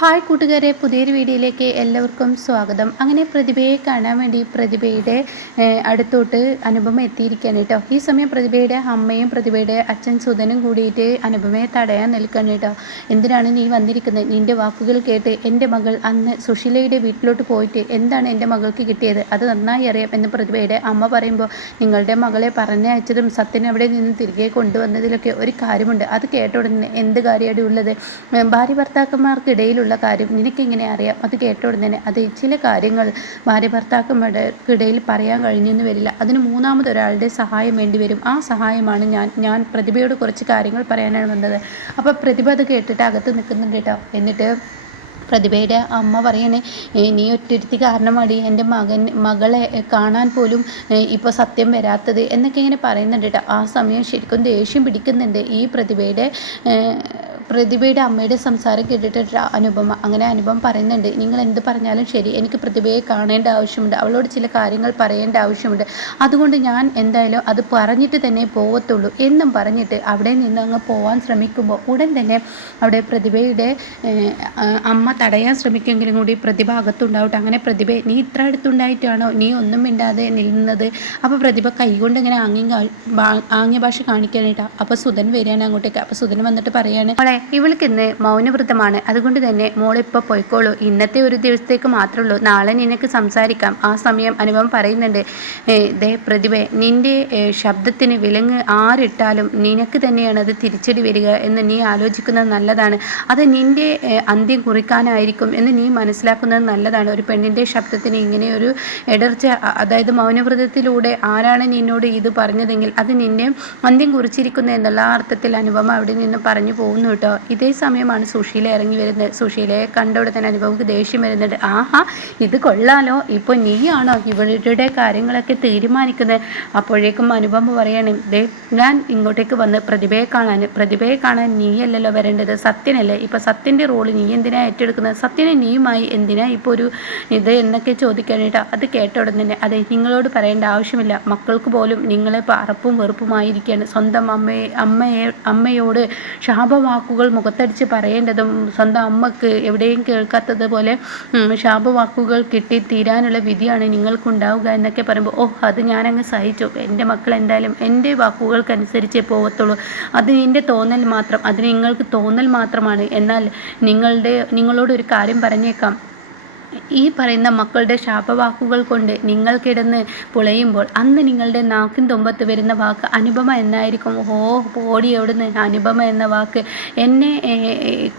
Hi കൂട്ടുകാരെ, പുതിയൊരു വീഡിയോയിലേക്ക് എല്ലാവർക്കും സ്വാഗതം. അങ്ങനെ പ്രതിഭയെ കാണാൻ വേണ്ടി പ്രതിഭയുടെ അടുത്തോട്ട് അനുപമ എത്തിയിരിക്കുകയാണ് കേട്ടോ. ഈ സമയം പ്രതിഭയുടെ അമ്മയും പ്രതിഭയുടെ അച്ഛൻ സുധനും കൂടിയിട്ട് അനുപമയെ തടയാൻ നിൽക്കുകയാണ് കേട്ടോ. എന്തിനാണ് നീ വന്നിരിക്കുന്നത്? നിൻ്റെ വാക്കുകൾ കേട്ട് എൻ്റെ മകൾ അന്ന് സുശീലയുടെ വീട്ടിലോട്ട് പോയിട്ട് എന്താണ് എൻ്റെ മകൾക്ക് കിട്ടിയത് അത് നന്നായി അറിയാം എന്ന് പ്രതിഭയുടെ അമ്മ പറയുമ്പോൾ, നിങ്ങളുടെ മകളെ പറഞ്ഞയച്ചതും സത്യൻ അവിടെ നിന്ന് തിരികെ കൊണ്ടുവന്നതിലൊക്കെ ഒരു കാര്യമുണ്ട്. അത് കേട്ട ഉടനെ എന്ത് കാര്യമാണ് ഉള്ളത്? ഭാര്യ ഭർത്താക്കന്മാർക്കിടയിൽ കാര്യം നിനക്കിങ്ങനെ അറിയാം? അത് കേട്ട ഉടനെ അത് ചില കാര്യങ്ങൾ ഭാര്യ ഭർത്താക്കന്മാർക്കിടയിൽ പറയാൻ കഴിഞ്ഞെന്ന് വരില്ല. അതിന് മൂന്നാമതൊരാളുടെ സഹായം വേണ്ടി വരും. ആ സഹായമാണ് ഞാൻ പ്രതിഭയോട് കുറച്ച് കാര്യങ്ങൾ പറയാനാണ് വന്നത്. അപ്പോൾ പ്രതിഭ അത് കേട്ടിട്ട് അകത്ത് നിൽക്കുന്നുണ്ട് കേട്ടോ. എന്നിട്ട് പ്രതിഭയുടെ അമ്മ പറയണേ, നീ ഒറ്റരുത്തി കാരണമാണ് എൻ്റെ മകളെ കാണാൻ പോലും ഇപ്പോൾ സത്യം വരാത്തത് എന്നൊക്കെ ഇങ്ങനെ പറയുന്നുണ്ട് കേട്ടോ. ആ സമയം ശരിക്കും ദേഷ്യം പിടിക്കുന്നുണ്ട് ഈ പ്രതിഭയുടെ അമ്മയുടെ സംസാരം കേട്ടിട്ട് അനുപമ. അങ്ങനെ അനുപമ പറയുന്നുണ്ട്, നിങ്ങൾ എന്ത് പറഞ്ഞാലും ശരി, എനിക്ക് പ്രതിഭയെ കാണേണ്ട ആവശ്യമുണ്ട്, അവളോട് ചില കാര്യങ്ങൾ പറയേണ്ട ആവശ്യമുണ്ട്, അതുകൊണ്ട് ഞാൻ എന്തായാലും അത് പറഞ്ഞിട്ട് തന്നെ പോവത്തുള്ളൂ എന്നും പറഞ്ഞിട്ട് അവിടെ നിന്ന് അങ്ങ് പോകാൻ ശ്രമിക്കുമ്പോൾ ഉടൻ തന്നെ അവിടെ പ്രതിഭയുടെ അമ്മ തടയാൻ ശ്രമിക്കുമെങ്കിലും കൂടി പ്രതിഭ അകത്തുണ്ടാവട്ടെ. അങ്ങനെ പ്രതിഭ, നീ ഇത്ര അടുത്തുണ്ടായിട്ടാണോ നീ ഒന്നും മിണ്ടാതെ നിൽക്കുന്നത്? അപ്പോൾ പ്രതിഭ കൈകൊണ്ട് ഇങ്ങനെ ആംഗ്യ ഭാഷ കാണിക്കാനായിട്ടാണ്. അപ്പോൾ സുധൻ വരികയാണ് അങ്ങോട്ടേക്ക്. അപ്പോൾ സുധൻ വന്നിട്ട് പറയാണ്, ഇവൾക്ക് ഇന്ന് മൗനവ്രതമാണ്, അതുകൊണ്ട് തന്നെ മോളിപ്പോൾ പോയിക്കോളൂ, ഇന്നത്തെ ഒരു ദിവസത്തേക്ക് മാത്രമേ ഉള്ളൂ, നാളെ നിനക്ക് സംസാരിക്കാം. ആ സമയം അനുപമ പറയുന്നുണ്ട്, ദേ പ്രതിഭ, നിൻ്റെ ശബ്ദത്തിന് വിലങ്ങ് ആരിട്ടാലും നിനക്ക് തന്നെയാണ് അത് തിരിച്ചടി വരിക എന്ന് നീ ആലോചിക്കുന്നത് നല്ലതാണ്. അത് നിൻ്റെ അന്ത്യം കുറിക്കാനായിരിക്കും എന്ന് നീ മനസ്സിലാക്കുന്നത് നല്ലതാണ്. ഒരു പെണ്ണിൻ്റെ ശബ്ദത്തിന് ഇങ്ങനെയൊരു ഇടർച്ച, അതായത് മൗനവ്രതത്തിലൂടെ ആരാണ് നിന്നോട് ഇത് പറഞ്ഞതെങ്കിൽ അത് നിന്നെ അന്ത്യം കുറിച്ചിരിക്കുന്നു എന്നുള്ള അർത്ഥത്തിൽ അനുപമ അവിടെ നിന്ന് പറഞ്ഞു പോകുന്നു കേട്ടോ. ഇതേ സമയമാണ് സുശീല ഇറങ്ങി വരുന്നത്. സുശീലയെ കണ്ടവിടെ തന്നെ അനുപമക്ക് ദേഷ്യം വരുന്നുണ്ട്. ആഹാ, ഇത് കൊള്ളാലോ, ഇപ്പോൾ നീയാണോ ഇവരുടെ കാര്യങ്ങളൊക്കെ തീരുമാനിക്കുന്നത്? അപ്പോഴേക്കും അനുപമ പറയാണ്, ദേ ഞാൻ ഇങ്ങോട്ടേക്ക് വന്ന് പ്രതിഭയെ കാണാൻ നീയല്ലല്ലോ വരേണ്ടത്, സത്യനല്ലേ. ഇപ്പോൾ സത്യൻ്റെ റോള് നീ എന്തിനാ ഏറ്റെടുക്കുന്നത്? സത്യനെ നീയുമായി എന്തിനാ ഇപ്പോൾ ഒരു ഇത് എന്നൊക്കെ ചോദിക്കാനായിട്ടാ. അത് കേട്ട ഉടൻ തന്നെ, അതെ നിങ്ങളോട് പറയേണ്ട ആവശ്യമില്ല, മക്കൾക്ക് പോലും നിങ്ങളെ അറപ്പും വെറുപ്പുമായിരിക്കുകയാണ്. സ്വന്തം അമ്മയോട് ശാപവാക്കുകൾ മുഖത്തടിച്ച് പറയേണ്ടതും സ്വന്തം അമ്മക്ക് എവിടെയും കേൾക്കാത്തതുപോലെ ശാപവാക്കുകൾ കിട്ടി തീരാനുള്ള വിധിയാണ് നിങ്ങൾക്കുണ്ടാവുക എന്നൊക്കെ പറയുമ്പോൾ, അത് ഞാനങ്ങ് സഹിച്ചു, എൻ്റെ മക്കൾ എന്തായാലും എൻ്റെ വാക്കുകൾക്കനുസരിച്ചേ പോകത്തുള്ളൂ, അത് നിൻ്റെ തോന്നൽ മാത്രം, അത് നിങ്ങൾക്ക് തോന്നൽ മാത്രമാണ്. എന്നാൽ നിങ്ങളോട് ഒരു കാര്യം പറഞ്ഞേക്കാം, ഈ പറയുന്ന മക്കളുടെ ശാപവാക്കുകൾ കൊണ്ട് നിങ്ങൾ കിടന്ന് പുളയുമ്പോൾ അന്ന് നിങ്ങളുടെ നാക്കിൻ തുമ്പത്ത് വരുന്ന വാക്ക് അനുപമ എന്നായിരിക്കും. പോടി എവിടുന്ന് അനുപമ എന്ന വാക്ക്, എന്നെ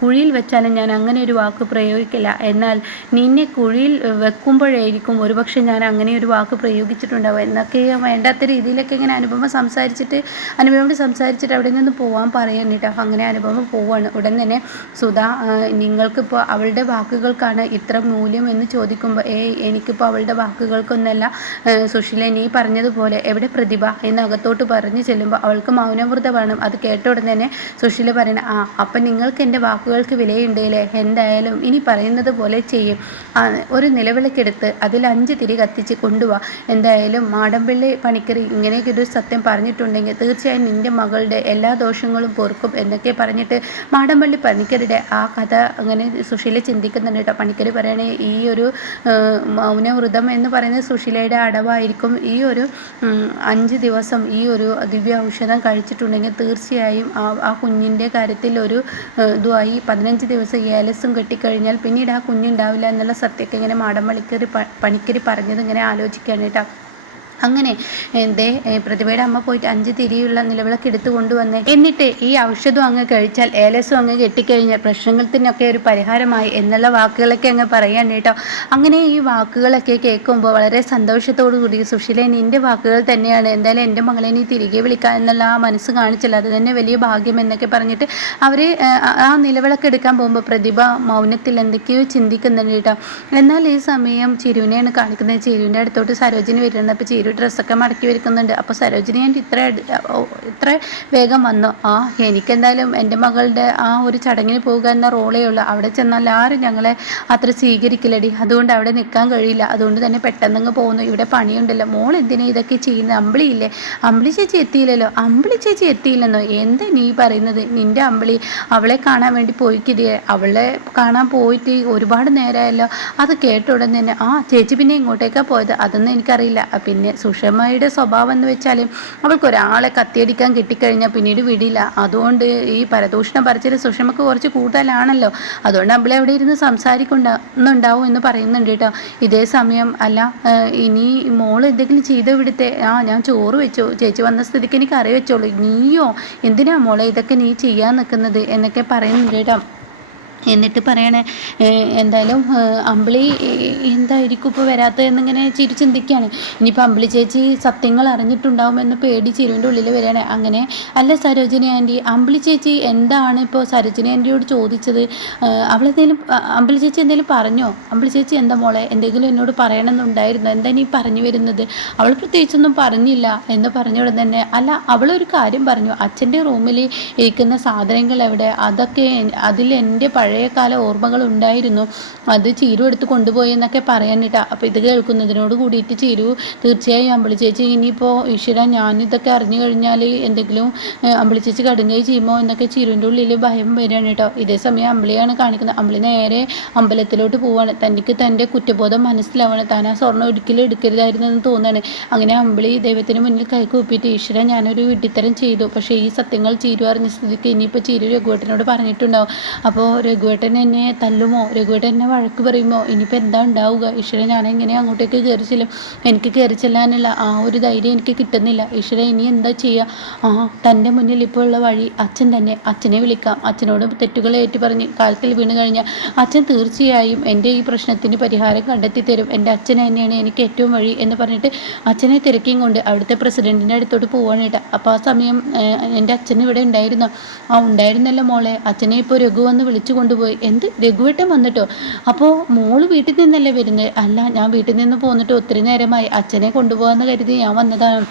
കുഴിയിൽ വെച്ചാലും ഞാൻ അങ്ങനെ ഒരു വാക്ക് പ്രയോഗിക്കില്ല, എന്നാൽ നിന്നെ കുഴിയിൽ വെക്കുമ്പോഴായിരിക്കും ഒരുപക്ഷെ ഞാൻ അങ്ങനെ ഒരു വാക്ക് പ്രയോഗിച്ചിട്ടുണ്ടാവുക എന്നൊക്കെ വേണ്ടാത്ത രീതിയിലൊക്കെ ഇങ്ങനെ അനുപമയോട് സംസാരിച്ചിട്ട് അവിടെ നിന്ന് പോകാൻ പറയാൻ കേട്ടോ. അങ്ങനെ അനുപമ പോവാണ്. ഉടൻ തന്നെ സുധാ, നിങ്ങൾക്കിപ്പോൾ അവളുടെ വാക്കുകൾക്കാണ് ഇത്ര മൂല്യം എന്ന് ചോദിക്കുമ്പോൾ, എനിക്കിപ്പോൾ അവളുടെ വാക്കുകൾക്കൊന്നല്ല സുശീല, നീ പറഞ്ഞതുപോലെ എവിടെ പ്രതിഭ എന്ന് അകത്തോട്ട് പറഞ്ഞു ചെല്ലുമ്പോൾ അവൾക്ക് മൗനവ്രതം വേണം. അത് കേട്ട ഉടൻ തന്നെ സുശീല പറയണ, അപ്പം നിങ്ങൾക്ക് എൻ്റെ വാക്കുകൾക്ക് വിലയുണ്ട് അല്ലേ, എന്തായാലും ഇനി പറയുന്നത് പോലെ ചെയ്യും, ഒരു നിലവിളക്കെടുത്ത് അതിൽ 5 തിരി കത്തിച്ച് കൊണ്ടുപോവാ, എന്തായാലും മാടമ്പിള്ളി പണിക്കറി ഇങ്ങനെയൊക്കെ ഒരു സത്യം പറഞ്ഞിട്ടുണ്ടെങ്കിൽ തീർച്ചയായും നിൻ്റെ മകളുടെ എല്ലാ ദോഷങ്ങളും പൊറുക്കും എന്നൊക്കെ പറഞ്ഞിട്ട് മാടമ്പിള്ളി പണിക്കരുടെ ആ കഥ അങ്ങനെ സുശീല ചിന്തിക്കുന്നുണ്ട് കേട്ടോ. പണിക്കര് പറയണേ, ഈ ഒരു മൗനവ്രതം എന്ന് പറയുന്നത് സുശീലയുടെ അടവായിരിക്കും. ഈ ഒരു 5 ദിവസം ഈ ഒരു ദിവ്യ ഔഷധം കഴിച്ചിട്ടുണ്ടെങ്കിൽ തീർച്ചയായും ആ കുഞ്ഞിൻ്റെ കാര്യത്തിൽ ഒരു ഇതുമായി 15 ദിവസം ഏലസും കെട്ടിക്കഴിഞ്ഞാൽ പിന്നീട് ആ കുഞ്ഞുണ്ടാവില്ല എന്നുള്ള സത്യമൊക്കെ ഇങ്ങനെ പണിക്കരി പറഞ്ഞത് ഇങ്ങനെ ആലോചിക്കുകയാണ് കേട്ടോ. അങ്ങനെ പ്രതിഭയുടെ അമ്മ പോയിട്ട് 5 തിരിയുള്ള നിലവിളക്ക് എടുത്തു കൊണ്ടുവന്നേ, എന്നിട്ട് ഈ ഔഷധം അങ്ങ് കഴിച്ചാൽ ഏലസും അങ്ങ് കെട്ടിക്കഴിഞ്ഞാൽ പ്രശ്നങ്ങൾക്കൊക്കെ ഒരു പരിഹാരമായി എന്നുള്ള വാക്കുകളൊക്കെ അങ്ങ് പറയാൻ കേട്ടോ. അങ്ങനെ ഈ വാക്കുകളൊക്കെ കേൾക്കുമ്പോൾ വളരെ സന്തോഷത്തോടു കൂടി സുശീല, നിൻ്റെ വാക്കുകൾ തന്നെയാണ്, എന്തായാലും എൻ്റെ മകളെ നീ തിരികെ വിളിക്കുക എന്നുള്ള ആ മനസ്സ് കാണിച്ചില്ല, അത് തന്നെ വലിയ ഭാഗ്യം എന്നൊക്കെ പറഞ്ഞിട്ട് അവർ ആ നിലവിളക്ക് എടുക്കാൻ പോകുമ്പോൾ പ്രതിഭ മൗനത്തിൽ എന്തൊക്കെയോ ചിന്തിക്കുന്നുണ്ട് കേട്ടോ. എന്നാൽ ഈ സമയം ചിരുവിനെയാണ് കാണിക്കുന്നത്. ചിരുവിൻ്റെ അടുത്തോട്ട് സരോജിനി വരുന്നുണ്ട്. അപ്പോൾ ചിരു ഡ്രസ്സൊക്കെ മടക്കി വെക്കുന്നുണ്ട്. അപ്പോൾ സരോജിനി ആൻറ്റി ഇത്ര വേഗം വന്നു. എനിക്കെന്തായാലും എൻ്റെ മകളുടെ ആ ഒരു ചടങ്ങിന് പോകുക എന്ന റോളേ ഉള്ളൂ. അവിടെ ചെന്നാൽ ആരും ഞങ്ങളെ അത്ര സ്വീകരിക്കില്ലടി, അതുകൊണ്ട് അവിടെ നിൽക്കാൻ കഴിയില്ല. അതുകൊണ്ട് തന്നെ പെട്ടെന്നങ്ങ് പോകുന്നു. ഇവിടെ പണിയുണ്ടല്ലോ. മോൾ എന്തിനാ ഇതൊക്കെ ചെയ്യുന്നത്? അമ്പിളിയില്ലേ? അമ്പിളി ചേച്ചി എത്തിയില്ലല്ലോ. അമ്പിളി ചേച്ചി എത്തിയില്ലെന്നോ? എന്താ നീ പറയുന്നത്? നിൻ്റെ അമ്പിളി അവളെ കാണാൻ വേണ്ടി പോയിക്കിതേ. അവളെ കാണാൻ പോയിട്ട് ഒരുപാട് നേരമായല്ലോ. അത് കേട്ട ഉടൻ തന്നെ ചേച്ചി പിന്നെ ഇങ്ങോട്ടേക്കാണ് പോയത്? അതൊന്നും എനിക്കറിയില്ല. പിന്നെ സുഷമയുടെ സ്വഭാവം എന്ന് വെച്ചാൽ അവൾക്ക് ഒരാളെ കത്തിയടിക്കാൻ കിട്ടിക്കഴിഞ്ഞാൽ പിന്നീട് വിടില്ല. അതുകൊണ്ട് ഈ പരദൂഷണം പറിച്ചിട്ട് സുഷമക്ക് കുറച്ച് കൂടുതലാണല്ലോ. അതുകൊണ്ട് അമ്പിളി അവിടെ ഇരുന്ന് സംസാരിക്കുന്നുണ്ടാവും എന്ന് പറയുന്നുണ്ട് കേട്ടോ. ഇതേ സമയം അല്ല, ഇനി മോൾ എന്തെങ്കിലും ചെയ്തോ ഇവിടുത്തെ? ഞാൻ ചോറ് വെച്ചു, ചേച്ചി വന്ന സ്ഥിതിക്ക് എനിക്ക് കറി വെച്ചോളൂ. നീയോ എന്തിനാ മോളെ ഇതൊക്കെ നീ ചെയ്യാൻ നിൽക്കുന്നത് എന്നൊക്കെ പറയുന്നുണ്ട് കേട്ടോ. എന്നിട്ട് പറയണേ, എന്തായാലും അമ്പിളി എന്തായിരിക്കും ഇപ്പോൾ വരാത്തതെന്നിങ്ങനെ ചിന്തിക്കുകയാണ്. ഇനിയിപ്പോൾ അമ്പിളി ചേച്ചി സത്യങ്ങൾ അറിഞ്ഞിട്ടുണ്ടാവുമെന്ന് പേടി ചിരുവിൻ്റെ ഉള്ളിൽ വരികയാണ്. അങ്ങനെ അല്ല സരോജിനി ആൻറ്റി, അമ്പിളി ചേച്ചി എന്താണ് ഇപ്പോൾ സരോജിനി ആൻറ്റിയോട് ചോദിച്ചത്? അമ്പിളി ചേച്ചി എന്തെങ്കിലും പറഞ്ഞോ? അമ്പിളി ചേച്ചി എന്താ മോളെ എന്തെങ്കിലും എന്നോട് പറയണമെന്നുണ്ടായിരുന്നു, എന്താ നീ പറഞ്ഞു വരുന്നത്? അവൾ പ്രത്യേകിച്ചൊന്നും പറഞ്ഞില്ല എന്ന് പറഞ്ഞുകൊണ്ട് തന്നെ, അല്ല അവളൊരു കാര്യം പറഞ്ഞു, അച്ഛൻ്റെ റൂമിൽ ഇരിക്കുന്ന സാധനങ്ങൾ എവിടെ? അതൊക്കെ അതിൽ എൻ്റെ പഴയകാല ഓർമ്മകൾ ഉണ്ടായിരുന്നു, അത് ചീരു എടുത്ത് കൊണ്ടുപോയി എന്നൊക്കെ പറയാനിട്ടാ. അപ്പോൾ ഇത് കേൾക്കുന്നതിനോട് കൂടിയിട്ട് ചീരു തീർച്ചയായും അമ്പിളി ചേച്ചി ഇനിയിപ്പോൾ ഈശ്വര ഞാനിതൊക്കെ അറിഞ്ഞു കഴിഞ്ഞാൽ എന്തെങ്കിലും അമ്പിളി ചേച്ചി കടുങ്കൈ ചെയ്യുമോ എന്നൊക്കെ ചീരുവിൻ്റെ ഉള്ളിൽ ഭയം വരികയാണ് കേട്ടോ. ഇതേ സമയം അമ്പിളിയാണ് കാണിക്കുന്നത്. അമ്പിളി നേരെ അമ്പലത്തിലോട്ട് പോവാണ്. തൻ്റെ കുറ്റബോധം മനസ്സിലാവാണ്. താൻ ആ സ്വർണ്ണം ഒരിക്കലും എടുക്കരുതായിരുന്നു എന്ന് തോന്നുകയാണ്. അങ്ങനെ അമ്പിളി ദൈവത്തിന് മുന്നിൽ കൈകൂപ്പിയിട്ട് ഈശ്വര ഞാനൊരു വിഡ്ഢിത്തരം ചെയ്തു, പക്ഷേ ഈ സത്യങ്ങൾ ചീരു അറിഞ്ഞ സ്ഥിതിക്ക് ഇനിയിപ്പോൾ ചീരു രഘുവേട്ടനോട് പറഞ്ഞിട്ടുണ്ടാവും. അപ്പോൾ രഘുവേട്ടൻ എന്നെ തല്ലുമോ? രഘുവേട്ടൻ എന്നെ വഴക്ക് പറയുമോ? ഇനിയിപ്പോൾ എന്താ ഉണ്ടാവുക? ഈശ്വര ഞാനെങ്ങനെ അങ്ങോട്ടേക്ക് കയറി ചെല്ലും? എനിക്ക് കയറി ചെല്ലാനുള്ള ആ ഒരു ധൈര്യം എനിക്ക് കിട്ടുന്നില്ല. ഈശ്വര ഇനി എന്താ ചെയ്യുക? തൻ്റെ മുന്നിൽ ഇപ്പോൾ ഉള്ള വഴി അച്ഛൻ തന്നെ. അച്ഛനെ വിളിക്കാം. അച്ഛനോട് തെറ്റുകൾ ഏറ്റു പറഞ്ഞ് കാൽക്കൽ വീണ് കഴിഞ്ഞാൽ അച്ഛൻ തീർച്ചയായും എൻ്റെ ഈ പ്രശ്നത്തിന് പരിഹാരം കണ്ടെത്തി തരും. എൻ്റെ അച്ഛൻ തന്നെയാണ് എനിക്ക് ഏറ്റവും വഴി എന്ന് പറഞ്ഞിട്ട് അച്ഛനെ തിരക്കിയും കൊണ്ട് അവിടുത്തെ പ്രസിഡൻറ്റിൻ്റെ അടുത്തോട്ട് പോവാണ് കേട്ടോ. അപ്പോൾ ആ സമയം എൻ്റെ അച്ഛൻ ഇവിടെ ഉണ്ടായിരുന്നോ? ഉണ്ടായിരുന്നല്ലോ മോളെ. അച്ഛനെ ഇപ്പോൾ രഘു വന്ന് വിളിച്ചു കൊണ്ടുപോയി. എന്ത് രഘുവേട്ടൻ വന്നിട്ടോ? അപ്പോൾ മോള് വീട്ടിൽ നിന്നല്ലേ വരുന്നത്? അല്ല, ഞാൻ വീട്ടിൽ നിന്ന് പോന്നിട്ട് ഒത്തിരി നേരമായി. അച്ഛനെ കൊണ്ടുപോകാമെന്ന് കരുതി ഞാൻ വന്നതാണ്.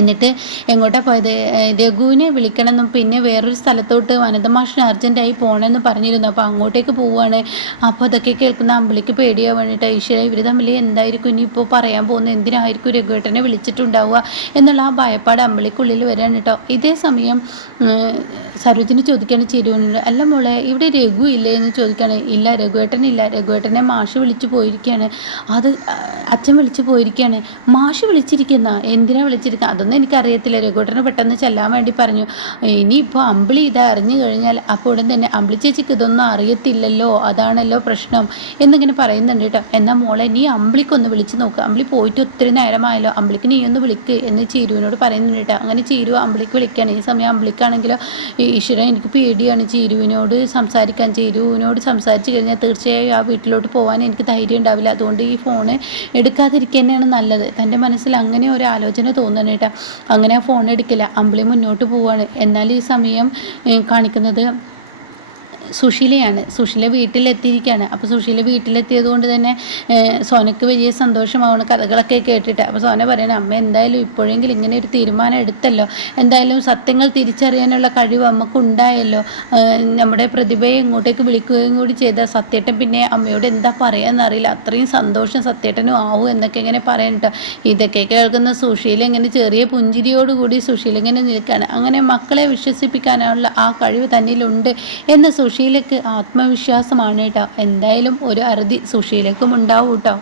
എന്നിട്ട് എങ്ങോട്ടാണ് പോയത്? രഘുവിനെ വിളിക്കണമെന്നും പിന്നെ വേറൊരു സ്ഥലത്തോട്ട് വനന്തമാഷിന് അർജൻറ്റായി പോകണമെന്ന് പറഞ്ഞിരുന്നു. അപ്പോൾ അങ്ങോട്ടേക്ക് പോവുകയാണ്. അപ്പോൾ അതൊക്കെ കേൾക്കുന്ന അമ്പിളിക്ക് പേടിയാൻ വേണ്ടിയിട്ട് ഈശ്വര ഇവർ തമ്മിൽ എന്തായിരിക്കും ഇനിയിപ്പോൾ പറയാൻ പോകുന്നത്? എന്തിനായിരിക്കും രഘുവേട്ടനെ വിളിച്ചിട്ടുണ്ടാവുക എന്നുള്ള ആ ഭയപ്പാട് അമ്പിളിക്കുള്ളിൽ വരാണ് കേട്ടോ. ഇതേ സമയം സരോജിനി ചോദിക്കുകയാണ് ചിരുവിനോട്, അല്ല മോളെ ഇവിടെ രഘു ഇല്ലേ എന്ന് ചോദിക്കുകയാണ്. ഇല്ല രഘുവേട്ടനില്ല, രഘുവേട്ടനെ മാഷ് വിളിച്ചു പോയിരിക്കുകയാണ്. അത് അച്ഛൻ വിളിച്ചു പോയിരിക്കുകയാണ്. മാഷ് വിളിച്ചിരിക്കുന്ന? എന്തിനാ വിളിച്ചിരിക്കുക? അതൊന്നും എനിക്കറിയത്തില്ല. രഘുവേട്ടന് പെട്ടെന്ന് ചെല്ലാൻ വേണ്ടി പറഞ്ഞു. ഇനിയിപ്പോൾ അമ്പിളി ഇത് അറിഞ്ഞു കഴിഞ്ഞാൽ അപ്പോൾ ഉടൻ തന്നെ അമ്പിളി ചേച്ചിക്ക് ഇതൊന്നും അറിയത്തില്ലല്ലോ, അതാണല്ലോ പ്രശ്നം എന്നിങ്ങനെ പറയുന്നുണ്ട് കേട്ടോ. എന്നാൽ മോളെ നീ അമ്പിളിക്കൊന്ന് വിളിച്ച് നോക്കുക. അമ്പിളി പോയിട്ട് ഒത്തിരി നേരമായല്ലോ, അമ്പിളിക്ക് നീ ഒന്ന് വിളിക്ക് എന്ന് ചീരുവിനോട് പറയുന്നുണ്ട് കേട്ടോ. അങ്ങനെ ചീരു അമ്പിളിക്ക് വിളിക്കുകയാണ്. ഈ സമയം അമ്പിളിക്കാണെങ്കിലോ ഈശ്വര എനിക്ക് പേടിയാണ് ചീരുവിനോട് സംസാരിക്കാൻ. ചീരുവിനോട് സംസാരിച്ച് കഴിഞ്ഞാൽ തീർച്ചയായും ആ വീട്ടിലോട്ട് പോകാൻ എനിക്ക് ധൈര്യം ഉണ്ടാവില്ല. അതുകൊണ്ട് ഈ ഫോണ് എടുക്കാതിരിക്കുക തന്നെയാണ് നല്ലത്. തൻ്റെ മനസ്സിൽ അങ്ങനെ ഒരു ആലോചന തോന്നണം കേട്ടോ. അങ്ങനെ ആ ഫോൺ എടുക്കില്ല. അമ്പിളി മുന്നോട്ട് പോവുകയാണ്. എന്നാൽ ഈ സമയം കാണിക്കുന്നത് സുശീലയാണ്. സുശീല വീട്ടിലെത്തിയിരിക്കുകയാണ്. അപ്പോൾ സുശീല വീട്ടിലെത്തിയത് കൊണ്ട് തന്നെ സോനയ്ക്ക് വലിയ സന്തോഷമാവണം കഥകളൊക്കെ കേട്ടിട്ട്. അപ്പോൾ സോന പറയണം, അമ്മ എന്തായാലും ഇപ്പോഴെങ്കിലും ഇങ്ങനെ ഒരു തീരുമാനം എടുത്തല്ലോ, എന്തായാലും സത്യങ്ങൾ തിരിച്ചറിയാനുള്ള കഴിവ് അമ്മക്ക് ഉണ്ടായല്ലോ, നമ്മുടെ പ്രതിഭയെ ഇങ്ങോട്ടേക്ക് വിളിക്കുകയും കൂടി ചെയ്ത സത്യേട്ടൻ പിന്നെ അമ്മയോട് എന്താ പറയാമെന്നറിയില്ല, അത്രയും സന്തോഷം സത്യേട്ടനും ആവും എന്നൊക്കെ ഇങ്ങനെ പറയട്ടോ. ഇതൊക്കെ കേൾക്കുന്ന സുശീല ഇങ്ങനെ ചെറിയ പുഞ്ചിരിയോടുകൂടി സുശീല ഇങ്ങനെ നിൽക്കുകയാണ്. അങ്ങനെ മക്കളെ വിശ്വസിപ്പിക്കാനുള്ള ആ കഴിവ് തന്നിലുണ്ട് എന്ന് സുശീലയ്ക്ക് ആത്മവിശ്വാസമാണ് കേട്ടോ. എന്തായാലും ഒരു അറുതി സുശീലയ്ക്കും ഉണ്ടാവും കേട്ടോ.